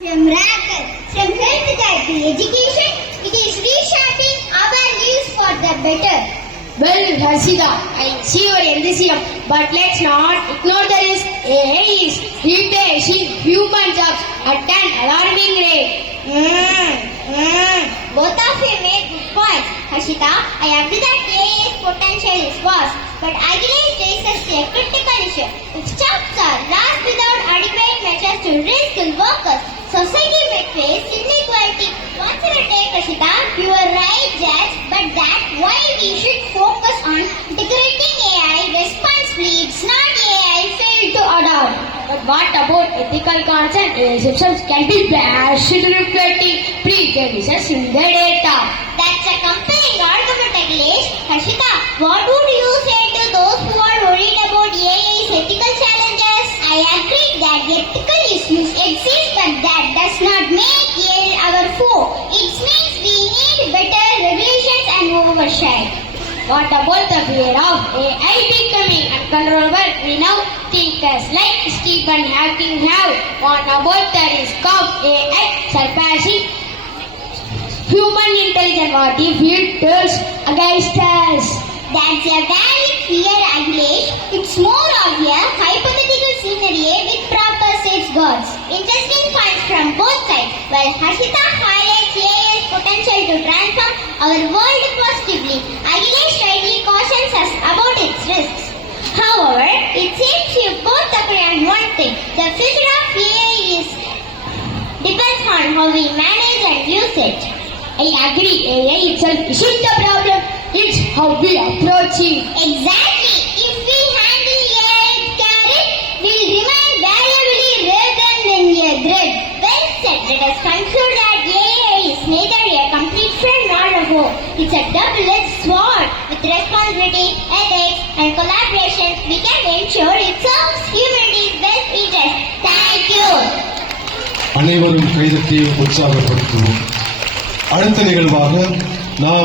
From racket, from health to education, it is reshaping our lives for the better. Well, Harshita, I see your enthusiasm, but let's not ignore the risk. AI is replacing human jobs at an alarming rate. Both of you make good points. Harshita, I agree that AI's potential is vast, but Achilles raises a critical issue. If jobs are lost without adequate measures to reskill workers, society may face inequality. Once in a take, Harshita, you are right, Judge, but that's why we should focus on integrating AI responsibly. It's not AI failed to adopt. But what about ethical concerns? AI systems can be bashed reflecting prejudices in the data. That's a compelling argument, Achilles. Harshita, what would you say to those who are worried about AI's ethical challenges? I agree that ethical issues exist, but that does not make AI our foe. It means we need better regulations and oversight. What about the fear of AI becoming uncontrollable? We now thinkers like Stephen Hawking have. What about the risk of AI surpassing human intelligence? What if it turns against us? That's a valid fear, Achilles. It's more of a hypothetical scenario with proper safeguards. Interesting points from both sides. While Harshita highlights AI's potential to transform our world positively, Achilles rightly cautions us about its risks. However, it seems you both agree on one thing. The future of AI depends on how we manage and use it. I agree, AI itself isn't the problem, it's how we approach it. Exactly. If we handle AI with care, we will remain valuably rather than a threat. Well said. Let us conclude that AI is neither a complete friend nor a foe. It's a double-edged sword. With responsibility, ethics, and collaboration, we can ensure it serves humanity's best interest. Thank you. அனைவரும் கைதட்டி உற்சாகப்படுத்துவோம். அடுத்த நிகழ்வாக நாம்